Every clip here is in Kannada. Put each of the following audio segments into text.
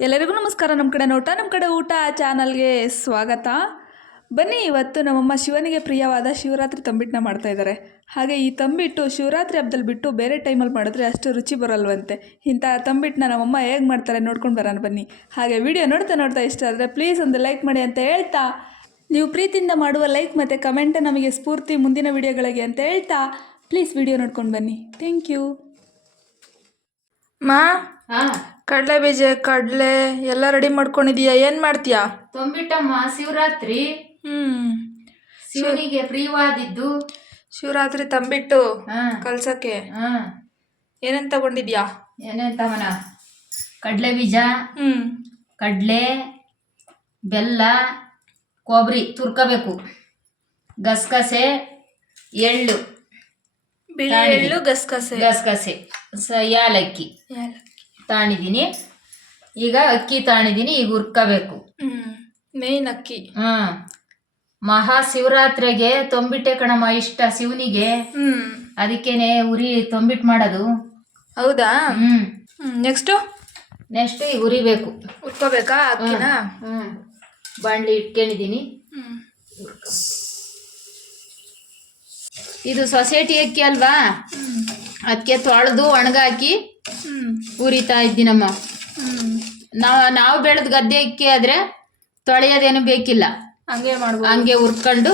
ಎಲ್ಲರಿಗೂ ನಮಸ್ಕಾರ. ನಮ್ಮ ಕಡೆ ನೋಟ ನಮ್ಮ ಕಡೆ ಊಟ ಚಾನಲ್ಗೆ ಸ್ವಾಗತ. ಬನ್ನಿ ಇವತ್ತು ನಮ್ಮಮ್ಮ ಶಿವನಿಗೆ ಪ್ರಿಯವಾದ ಶಿವರಾತ್ರಿ ತಂಬಿಟ್ಟನ್ನ ಮಾಡ್ತಾ ಇದ್ದಾರೆ ಹಾಗೆ ಈ ತಂಬಿಟ್ಟು ಶಿವರಾತ್ರಿ ಹಬ್ಬದಲ್ಲಿ ಬಿಟ್ಟು ಬೇರೆ ಟೈಮಲ್ಲಿ ಮಾಡಿದ್ರೆ ಅಷ್ಟು ರುಚಿ ಬರಲ್ವಂತೆ. ಇಂಥ ತಂಬಿಟ್ಟನ್ನ ನಮ್ಮಮ್ಮ ಹೇಗೆ ಮಾಡ್ತಾರೆ ನೋಡ್ಕೊಂಡು ಬರೋಣ ಬನ್ನಿ. ಹಾಗೆ ವಿಡಿಯೋ ನೋಡ್ತಾ ನೋಡ್ತಾ ಇಷ್ಟ ಆದರೆ ಪ್ಲೀಸ್ ಒಂದು ಲೈಕ್ ಮಾಡಿ ಅಂತ ಹೇಳ್ತಾ. ನೀವು ಪ್ರೀತಿಯಿಂದ ಮಾಡುವ ಲೈಕ್ ಮತ್ತು ಕಮೆಂಟ್ ನಮಗೆ ಸ್ಫೂರ್ತಿ ಮುಂದಿನ ವಿಡಿಯೋಗಳಿಗೆ ಅಂತ ಹೇಳ್ತಾ. ಪ್ಲೀಸ್ ವಿಡಿಯೋ ನೋಡ್ಕೊಂಡು ಬನ್ನಿ. Thank you. ಮಾ? ಹಾ. ಕಡಲೆ ಬೀಜ ಕಡಲೆ ಎಲ್ಲ ರೆಡಿ ಮಾಡ್ಕೊಂಡಿದೀಯಾ? ಏನು ಮಾಡ್ತೀಯಾ? ತೊಂಬಿಟ್ಟಮ್ಮ ಶಿವರಾತ್ರಿ. ಹ್ಮ್. ಶಿವನಿಗೆ ಪ್ರಿಯವಾದಿದ್ದು. ಶಿವರಾತ್ರಿ ತಂಬಿಟ್ಟು ಹಾ. ಕಲ್ಸಕ್ಕೆ. ಹಾ. ಏನೇನ್ ತಗೊಂಡಿದ್ಯಾ? ಏನೇಂತವನ ಕಡಲೆ ಬೀಜ ಹ್ಮ್. ಕಡಲೆ ಬೆಲ್ಲ ಕೊಬ್ಬರಿ ತುರ್ಕೋಬೇಕು. ಗಸಗಸೆ ಎಳ್ಳು. ಬಿಳಿ. ಎಳ್ಳು ಗಸಗಸೆ. ಗಸಗಸೆ. ಸ ಯಾಲಕ್ಕಿ. ತಾಣಿದ್ದೀನಿ. ಈಗ ಅಕ್ಕಿ ತಾಣಿದ್ದೀನಿ ಈಗ ಹುರ್ಕೋಬೇಕು. ಮೇನ್ ಅಕ್ಕಿ. ಮಹಾ ಮಹಾಶಿವರಾತ್ರಿಗೆ ತೊಂಬಿಟ್ಟೆ ಕಣಮ್ಮ ಇಷ್ಟ ಶಿವನಿಗೆ. ಹ್ಮ್. ಅದಕ್ಕೇನೆ ಉರಿ ತೊಂಬಿಟ್ಟು ಮಾಡೋದು. ಹೌದಾ? ಹ್ಮ್. ನೆಕ್ಸ್ಟ್? ನೆಕ್ಸ್ಟು ಈಗ ಉರಿಬೇಕು. ಉರ್ಕೋಬೇಕಾ ಅಕ್ಕಿನ? ಹ್ಮ್ ಬಾಣಲಿ ಇಟ್ಕೊಂಡಿದ್ದೀನಿ. ಇದು ಸೊಸೈಟಿ ಅಕ್ಕಿ ಅಲ್ವಾ? ಅದಕ್ಕೆ ತೊಳೆದು ಒಣಗಾಕಿ ಉರಿತಾ ಇದ್ದೀನಮ್ಮ. ನಾವ್ ನಾವು ಬೆಳೆದ ಗದ್ದೆ ಅಕ್ಕಿ ಆದ್ರೆ ತೊಳೆಯೋದೇನು ಬೇಕಿಲ್ಲ. ಹಂಗೆ ಮಾಡ್ಬೋದು. ಹಂಗೆ ಹುರ್ಕೊಂಡು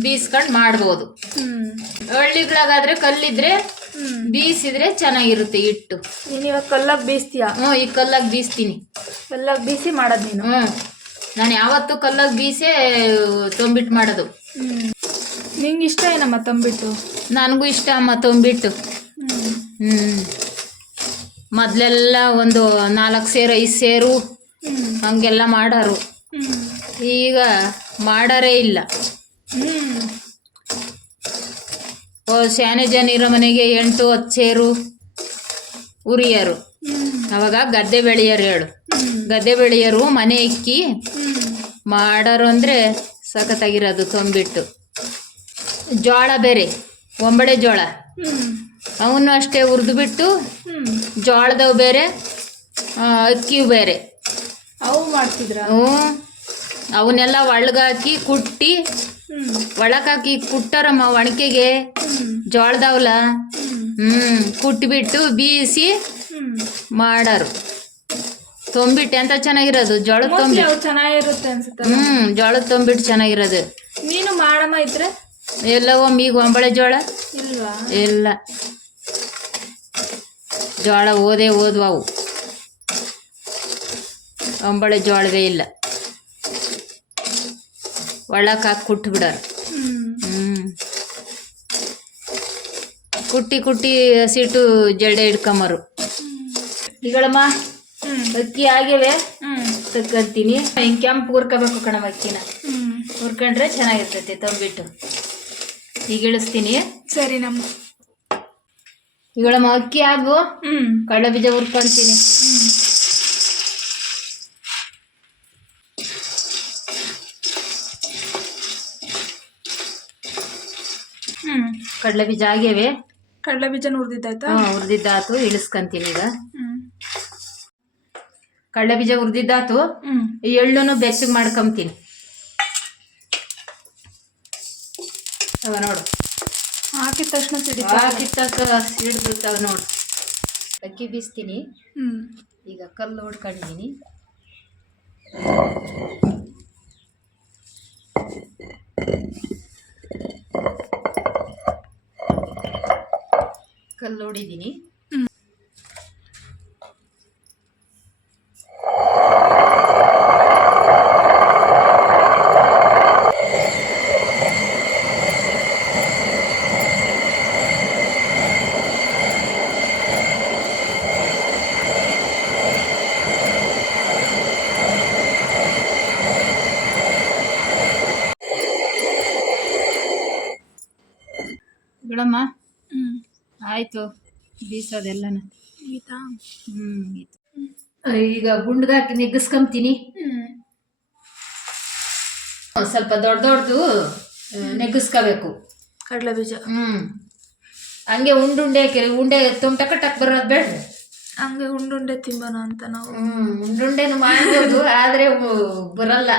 ಬೀಸ್ಕೊಂಡು ಮಾಡ್ಬೋದು. ಹ್ಮ್. ಹಳ್ಳಿಗಳಾಗಾದ್ರೆ ಕಲ್ಲಿದ್ರೆ ಬೀಸಿದ್ರೆ ಚೆನ್ನಾಗಿರುತ್ತೆ ಹಿಟ್ಟು. ಇನ್ನ ಇವಾಗ ಕಲ್ಲಾಗ ಬೀಸ್ತೀಯಾ? ಹ್ಞೂ ಈ ಕಲ್ಲಾಗ ಬೀಸ್ತೀನಿ. ಕಲ್ಲಾಗ ಬೀಸಿ ಮಾಡೋದ್ ನೀನು? ಹ್ಞೂ. ನಾನು ಯಾವತ್ತೂ ಕಲ್ಲಾಗ ಬೀಸೇ ತೊಂಬಿಟ್ಟು ಮಾಡೋದು. ಹ್ಮ್. ನಿಂಗೆ ಇಷ್ಟ ಏನಮ್ಮ ತಂಬಿಟ್ಟು? ನನಗೂ ಇಷ್ಟ ಅಮ್ಮ ತೊಂಬಿಟ್ಟು. ಹ್ಮ್. ಹ್ಞೂ ಮೊದಲೆಲ್ಲ ಒಂದು ನಾಲ್ಕು ಸೇರು, ಐದು ಸೇರು ಹಂಗೆಲ್ಲ ಮಾಡಾರು. ಈಗ ಮಾಡರೇ ಇಲ್ಲ. ಓ ಶಾನೆ ಜನ ಇರೋ ಮನೆಗೆ ಎಂಟು, ಹತ್ತು ಸೇರು ಉರಿಯರು. ಅವಾಗ ಗದ್ದೆ ಬೆಳೆಯರು ಹೇಳು. ಗದ್ದೆ ಬೆಳೆಯರು, ಮನೆ ಇಕ್ಕಿ ಮಾಡಾರು ಅಂದರೆ ಸಖತ್ತಾಗಿರೋದು, ತೊಂಬಿಟ್ಟು. ಜೋಳ ಬೇರೆ, ಒಂಬಡೆ ಜೋಳ ಹ್ಮ್ ಅವನು ಅಷ್ಟೇ ಹುರಿದು ಬಿಟ್ಟು ಹ್ಮ್. ಜೋಳದವು ಬೇರೆ ಅಕ್ಕಿ ಅಕ್ಕಿವು ಬೇರೆ. ಅವು ಮಾಡ್ತಿದ್ರ? ಹ್ಞೂ. ಅವನ್ನೆಲ್ಲ ಒಳಗಾಕಿ ಕುಟ್ಟಿ ಒಳಗಾಕಿ ಕುಟ್ಟರಮ್ಮ ಒಣಕೆಗೆ ಜೋಳದವಲ್ಲ ಹ್ಞೂ ಕುಟ್ಬಿಟ್ಟು ಬೀಸಿ ಮಾಡರು. ತೊಂಬಿಟ್ಟು. ಎಂತ ಚೆನ್ನಾಗಿರೋದು? ಜೋಳದ ಮೋಸ್ಟ್ಲಿ ತೊಂಬಿಟ್ಟು ಚೆನ್ನಾಗಿರುತ್ತೆ ಅನ್ಸುತ್ತೆ ಹ್ಞೂ ಜೋಳದ ತೊಂಬಿಟ್ಟು ಚೆನ್ನಾಗಿರೋದು. ನೀನು ಮಾಡಮ್ಮ ಇದ್ರೆ? ಎಲ್ಲ ಈಗ ಒಂಬಳೆ ಜೋಳ? ಇಲ್ವಾ? ಇಲ್ಲ. ಜೋಳ ಓದೇ ಓದ್ವಾವು. ಅಂಬಳೆ ಜೋಳವೇ ಇಲ್ಲ. ಒಳಕ್ಕೆ ಹಾಕಿ ಕುಟ್ಟು ಬಿಡೋರು. ಹ್ಞೂ ಕುಟ್ಟಿ ಕುಟ್ಟಿ ಹಸಿಟ್ಟು ಜಡೆ ಇಟ್ಕೊಂಬರು ಈಗಳಮ್ಮ ಹ್ಞೂ ಅಕ್ಕಿ ಆಗಿವೆ. ಹ್ಮ್. ತಕ್ಕಂತೀನಿ. ಹಿಂಗೆ ಕೆಂಪು ಹುರ್ಕೋಬೇಕು ಕಣಮ್ಮ ಅಕ್ಕಿನ. ಹ್ಮ್. ಹುರ್ಕೊಂಡ್ರೆ ಚೆನ್ನಾಗಿರ್ತೈತಿ ತಂಬಿಟ್ಟು. ಈಗ ಇಳಿಸ್ತೀನಿ ಸರಿ ನಮ್ಮ ಈಗಳಮ್ಮ ಅಕ್ಕಿ ಆದ್ವು ಹ್ಮ್. ಕಡಲೆ ಬೀಜ ಹುರ್ಕೊಂತೀನಿ. ಹ್ಮ್. ಕಡಲೆ ಬೀಜ ಆಗ್ಯವೆ. ಕಡಲೆ ಬೀಜ ಹುರಿದಿದ್ದಾಯ್ತಾ? ಹುರಿದಿದ್ದಾತು. ಇಳಿಸ್ಕೊಂತೀನಿ ಈಗ. ಹ್ಮ್. ಕಡಲೆ ಬೀಜ ಹುರಿದಿದ್ದಾತು. ಹ್ಮ್. ಈ ಎಳ್ಳುನು ಬೆಚ್ಚಗೆ ಮಾಡ್ಕೊಂತೀನಿ ನೋಡು. ಹಾಕಿದ ತಕ್ಷಣ ಸಿಡಿತಾ ಹಾಕಿತ್ತಾಗ ಸಿಡ್ಬಿಡ್ತಾವ ನೋಡಿ. ಅಕ್ಕಿ ಬೀಸ್ತೀನಿ. ಹ್ಮ್. ಈಗ ಕಲ್ಲು ಹೊಡ್ಕೊಂಡಿದ್ದೀನಿ ಕಲ್ಲು ಹೊಡಿದ್ದೀನಿ ಹ್ಮ್. ಬಿಡಮ್ಮ ಹ್ಮ್ ಆಯಿತು ಬೀಸೋದೆಲ್ಲನ. ಹ್ಞೂ ಈಗ ಗುಂಡ್ಗಾಕಿ ನೆಗ್ಗಿಸ್ಕೊಂತೀನಿ. ಹ್ಮ್. ಸ್ವಲ್ಪ ದೊಡ್ಡ ದೊಡ್ಡದು ನೆಗ್ಗಿಸ್ಕೋಬೇಕು. ಕಡಲೆ ಬೀಜ. ಹ್ಞೂ ಹಂಗೆ ಉಂಡುಂಡೆ ಹಾಕಿರಿ ಉಂಡೆ ತುಂಬ ಟಕ್ ಟಕ್ ಬರೋದು ಬೇಡ ಹಂಗೆ ಉಂಡುಂಡೆ ತಿಂಬೋಣ ಅಂತ ನಾವು. ಹ್ಮ್ ಉಂಡುಂಡೆನು ಮಾಡ್ಬೋದು ಆದ್ರೆ ಬರಲ್ಲ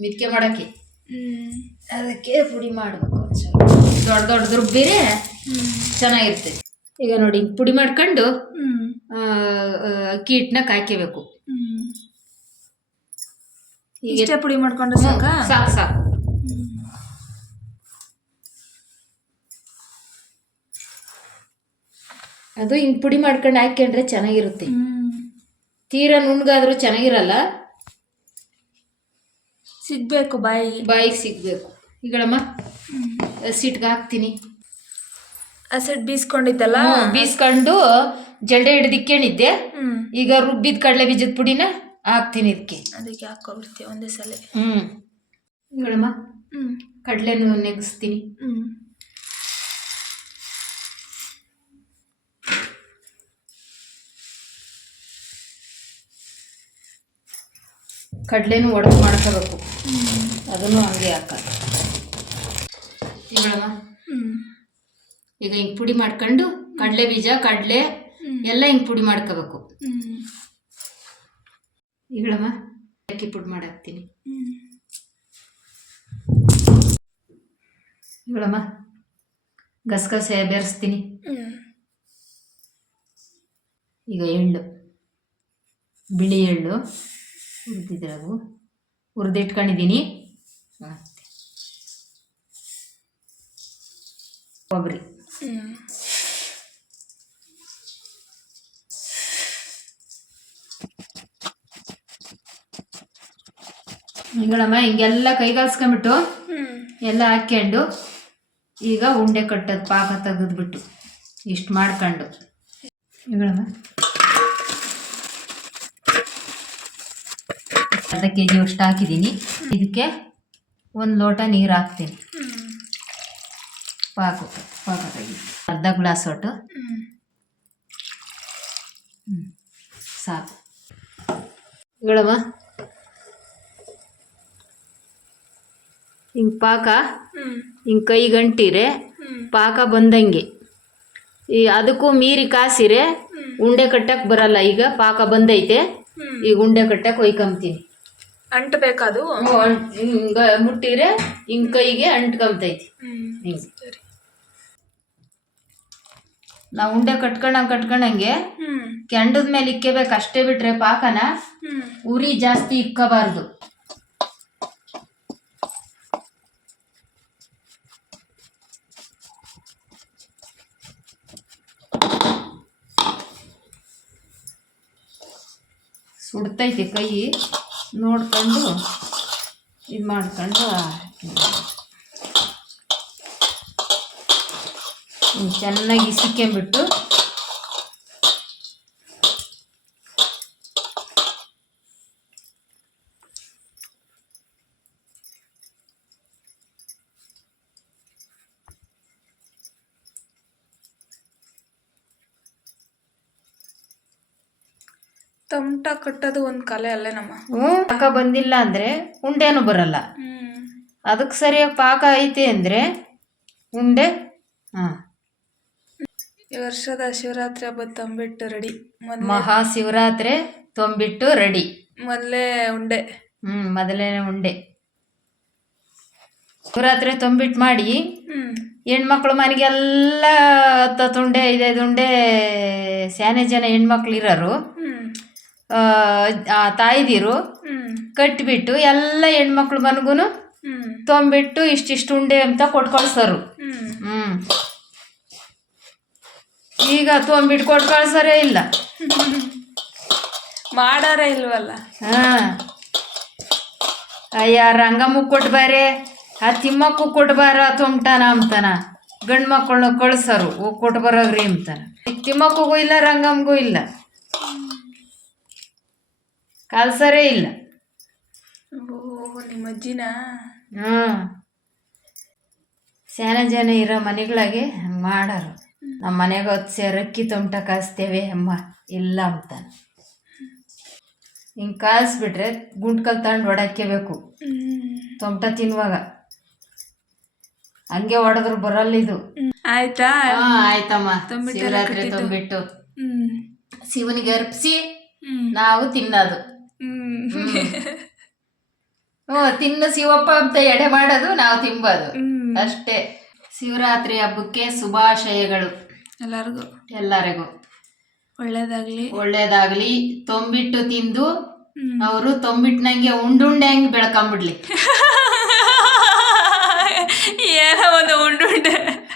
ಮಿತ್ಕೆ ಮಾಡಕ್ಕೆ. ಹ್ಮ್. ಅದಕ್ಕೆ ಪುಡಿ ಮಾಡಬೇಕು ಒಂದ್ ಸ್ವಲ್ಪ ದೊಡ್ಡ ದೊಡ್ಡ ರುಬ್ಬಿರೆ ಚೆನ್ನಾಗಿರ್ತದೆ. ಈಗ ನೋಡಿ ಹಿಂಗ್ ಪುಡಿ ಮಾಡ್ಕೊಂಡು ಅಕ್ಕಿ ಹಿಟ್ಟನ್ನ ಕಾಯ್ಕೋಬೇಕು. ಇಷ್ಟೇ ಪುಡಿ ಮಾಡ್ಕೊಂಡು ಸಾಕಾ? ಸಾಕು ಸಾಕು. ಅದು ಹಿಂಗ್ ಪುಡಿ ಮಾಡ್ಕೊಂಡು ಹಾಕ್ಕೊಂಡ್ರೆ ಚೆನ್ನಾಗಿರುತ್ತೆ. ತೀರಾ ನುಣ್ಗಾದ್ರೂ ಚೆನ್ನಾಗಿರಲ್ಲ. ಸಿಗ್ಬೇಕು ಬಾಯಿಗೆ. ಬಾಯಿಗೆ ಸಿಗ್ಬೇಕು. ಈಗಳಮ್ಮ ಸಿಟ್ಗೆ ಹಾಕ್ತೀನಿ. ಅಸೆಟ್ ಬೀಸ್ಕೊಂಡಿದ್ದಲ್ಲ? ಬೀಸ್ಕೊಂಡು ಜಲ್ಡೆ ಹಿಡ್ದಿಕ್ಕೇಣಿದ್ದೆ ಈಗ ರುಬ್ಬಿದ ಕಡಲೆ ಬೀಜದ ಪುಡಿನ ಹಾಕ್ತೀನಿ ಇದಕ್ಕೆ ಅದಕ್ಕೆ ಹಾಕೊಬಿಡ್ತೀವಿ ಒಂದೇ ಸಲ. ಹ್ಮ್. ಈಗಳಮ್ಮ ಹ್ಮ್. ಕಡಲೆನು ನೆಗಿಸ್ತೀನಿ. ಹ್ಮ್. ಕಡಲೆನು ಒಡೆದು ಮಾಡ್ಕೋಬೇಕು. ಅದನ್ನು ಹಂಗೆ ಹಾಕ ಹ್ಮ್ ಈಗ ಹಿಂಗೆ ಪುಡಿ ಮಾಡ್ಕೊಂಡು ಕಡಲೆ ಬೀಜ ಕಡಲೆ ಎಲ್ಲ ಹಿಂಗೆ ಪುಡಿ ಮಾಡ್ಕೋಬೇಕು. ಈಗಳಮ್ಮ ಅಕ್ಕಿ ಪುಡಿ ಮಾಡಾಕ್ತೀನಿ. ಇವಳಮ್ಮ ಈಗಳಮ್ಮ ಗಸಗಸೆ ಬೆರೆಸ್ತೀನಿ. ಈಗ ಎಳ್ಳು ಬಿಳಿ ಎಳ್ಳು ಹುರಿದಿದ್ರಾಗು ಹುರಿದಿಟ್ಕೊಂಡಿದ್ದೀನಿ. ಕೊಬ್ಬರಿ. ಹ್ಮ್. ಈಗಳಮ್ಮ ಹಿಂಗೆಲ್ಲ ಕೈಗಾಲ್ಸ್ಕೊಂಡ್ಬಿಟ್ಟು ಎಲ್ಲ ಹಾಕ್ಕೊಂಡು ಈಗ ಉಂಡೆ ಕಟ್ಟೋದು ಪಾಕ ತೆಗೆದ್ಬಿಟ್ಟು ಇಷ್ಟು ಮಾಡ್ಕೊಂಡು. ಹಿಂಗಳಮ್ಮ ಅರ್ಧ ಕೆ ಜಿ ಅಷ್ಟು ಹಾಕಿದ್ದೀನಿ. ಇದಕ್ಕೆ ಒಂದು ಲೋಟ ನೀರು ಹಾಕ್ತೀನಿ. ಪಾಕು ಪಾಕ ತೆಗಿ ಅರ್ಧ ಗ್ಲಾಸ್ ಒಟ್ಟು. ಸಾಕು. ಈಗಳಮ್ಮ ಹಿಂಗೆ ಪಾಕ ಹಿಂಗೆ ಕೈ ಗಂಟಿರೆ ಪಾಕ ಬಂದಂಗೆ. ಈ ಅದಕ್ಕೂ ಮೀರಿ ಕಾಸಿರೆ ಉಂಡೆ ಕಟ್ಟಕ್ಕೆ ಬರಲ್ಲ. ಈಗ ಪಾಕ ಬಂದೈತೆ. ಈಗ ಉಂಡೆ ಕಟ್ಟಕ್ಕೆ ಒಯ್ಕೊಂಬ್ತೀನಿ. ಅಂಟಬೇಕದು? ಮುಟ್ಟಿರೆ ಹಿಂಗೆ ಕೈಗೆ ಅಂಟ್ಕಂತೈತಿ ಹಿಂಗ್ ಹಿಂಗೆ. ಸರಿ. ನಾವು ಉಂಡೆ ಕಟ್ಕೊಂಡಂಗೆ ಕಟ್ಕೊಂಡಂಗೆ ಕೆಂಡದ ಮೇಲೆ ಇಕ್ಕಬೇಕು, ಅಷ್ಟೇ ಬಿಟ್ರೆ ಪಾಕನ ಉರಿ ಜಾಸ್ತಿ ಇಕ್ಕಬಾರ್ದು. ಸುಡ್ತೈತೆ ಕೈ, ನೋಡ್ಕೊಂಡು ಇದು ಮಾಡ್ಕೊಂಡು ಚೆನ್ನಾಗಿ ಇಸಿಕೊಂಬಿಟ್ಟು ತಮಟ ಕಟ್ಟೋದು ಒಂದ್ ಕಲೆ ಅಲ್ಲೇ ನಮ್ಮ. ಹ್ಞೂ ಪಾಕ ಬಂದಿಲ್ಲ ಅಂದರೆ ಉಂಡೆನೂ ಬರಲ್ಲ. ಹ್ಮ್. ಅದಕ್ಕೆ ಸರಿಯಾಗಿ ಪಾಕ ಐತೆ ಅಂದರೆ ಉಂಡೆ ಈ ವರ್ಷದ ಶಿವರಾತ್ರಿ ಹಬ್ಬ ತಂಬಿಟ್ಟು ರೆಡಿ. ಮಹಾ ಶಿವರಾತ್ರಿ ತೊಂಬಿಟ್ಟು ರೆಡಿ. ಮೊದಲೇ ಉಂಡೆ. ಹ್ಮ್ ಮೊದಲೇ ಉಂಡೆ. ಶಿವರಾತ್ರಿ ತೊಂಬಿಟ್ಟು ಮಾಡಿ ಹ್ಮ್. ಹೆಣ್ಮಕ್ಳು ಮನೆಗೆಲ್ಲ ಹತ್ತತ್ತು ಉಂಡೆ ಐದೈದು ಉಂಡೆ ಸ್ಯಾನೆ ಜನ ಹೆಣ್ಮಕ್ಳು ಇರೋರು ಹ್ಮ್. ಆ, ಆ ತಾಯ್ದಿರು ಹ್ಮ್. ಕಟ್ಟಿಬಿಟ್ಟು ಎಲ್ಲ ಹೆಣ್ಮಕ್ಳು ಮನ್ಗೂ ಹ್ಮ್. ತೊಂಬಿಟ್ಟು ಇಷ್ಟಿಷ್ಟು ಉಂಡೆ ಅಂತ ಕೊಟ್ಟು ಕಳ್ಸೋರು ಹ್ಮ್. ಹ್ಞೂ ಈಗ ತೊಂಬಿಟ್ಟು ಕೊಟ್ಟು ಕಳ್ಸೋರೇ ಇಲ್ಲ. ಮಾಡಾರ ಇಲ್ವಲ್ಲ? ಹಾಂ. ಅಯ್ಯ ರಂಗಮ್ಮು ಕೊಟ್ಬಾರೆ ಆ ತಿಮ್ಮಕ್ಕೂ ಕೊಟ್ಬಾರ ಬಾರ ಅಂತನ ಗಂಡು ಮಕ್ಕಳನ್ನ ಕಳ್ಸೋರು ಹೋಗಿ ಕೊಟ್ಟು ಬರೋಗ್ರಿ ಅಂತಾನ ಈಗ ತಿಮ್ಮಕ್ಕಗೂ ಇಲ್ಲ ರಂಗಮ್ಗೂ ಇಲ್ಲ. ಕಲ್ಸರೇ ಇಲ್ಲ. ಓ ನಿಮ್ಮ ಅಜ್ಜಿನ? ಹ್ಞೂ ಸ್ಯಾನ ಜನ ಇರೋ ಮನೆಗಳಾಗೆ ಮಾಡೋರು. ನಮ್ಮ ಮನೆಗೆ ಹತ್ತು ಸೇರು ಅಕ್ಕಿ ತೊಮಟ ಕಾಸ್ತೇವೆ ಅಮ್ಮ ಇಲ್ಲ ಅಂತ ಹಿಂಗೆ ಕಾಯಿಸ್ಬಿಟ್ರೆ ಗುಂಟ್ಕಲ್ ತಗೊಂಡು ಹೊಡಕ್ಕೋಬೇಕು ತೊಮಟ ತಿನ್ನುವಾಗ ಹಂಗೆ ಹೊಡೆದ್ರು ಬರಲ್ಲ ಇದು. ಆಯ್ತಾ? ಹಾ, ಆಯ್ತಮ್ಮ. ಶಿವರಾತ್ರಿ ಕಟ್ಟಿದ್ದು. ತೊಂಬಿಟ್ಟು. ಹ್ಮ್. ಶಿವನಿಗೆ ಅರ್ಪಿಸಿ ನಾವು ತಿನ್ನೋದು. ಹ್ಮ್. ತಿನ್ನ ಶಿವಪ್ಪ ಅಂತ ಎಡೆ ಮಾಡೋದು ನಾವು ತಿಂಬೋದು ಅಷ್ಟೇ. ಶಿವರಾತ್ರಿ ಹಬ್ಬಕ್ಕೆ ಶುಭಾಶಯಗಳು. ಎಲ್ಲರಿಗೂ. ಎಲ್ಲರಿಗೂ. ಒಳ್ಳೇದಾಗ್ಲಿ. ಒಳ್ಳೇದಾಗ್ಲಿ. ತೊಂಬಿಟ್ಟು ತಿಂದು ಅವರು ತೊಂಬಿಟ್ನಂಗೆ ಉಂಡುಂಡೆ ಬೆಳ್ಕೊಂಬಿಡ್ಲಿ. ಏನೋ ಒಂದು ಉಂಡುಂಡೆ.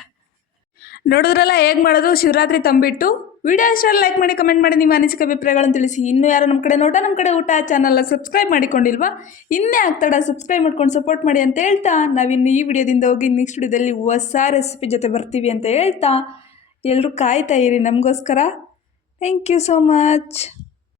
ನೋಡಿದ್ರಲ್ಲ ಹೇಗೆ ಮಾಡೋದು? ಶಿವರಾತ್ರಿ ತಂಬಿಟ್ಟು ವಿಡಿಯೋ ಇಷ್ಟ ಲೈಕ್ ಮಾಡಿ ಕಮೆಂಟ್ ಮಾಡಿ ನಿಮ್ಮ ಅನಿಸಿಕೆ ಅಭಿಪ್ರಾಯಗಳನ್ನು ತಿಳಿಸಿ. ಇನ್ನು ಯಾರು ನಮ್ಮ ಕಡೆ ನೋಟ ನಮ್ಮ ಕಡೆ ಊಟ ಚಾನಲ್ನ ಸಬ್ಸ್ಕ್ರೈಬ್ ಮಾಡಿಕೊಂಡಿಲ್ವಾ, ಇನ್ನೇ ಆಗ್ತಾಡ ಸಬ್ಸ್ಕ್ರೈಬ್ ಮಾಡ್ಕೊಂಡು ಸಪೋರ್ಟ್ ಮಾಡಿ ಅಂತ ಹೇಳ್ತಾ, ನಾವಿನ್ನು ಈ ವಿಡಿಯೋದಿಂದ ಹೋಗಿ ನೆಕ್ಸ್ಟ್ ವಿಡಿಯೋದಲ್ಲಿ ಹೊಸ ರೆಸಿಪಿ ಜೊತೆ ಬರ್ತೀವಿ ಅಂತ ಹೇಳ್ತಾ ಎಲ್ಲರೂ ಕಾಯ್ತಾ ಇರಿ ನಮಗೋಸ್ಕರ. Thank you so much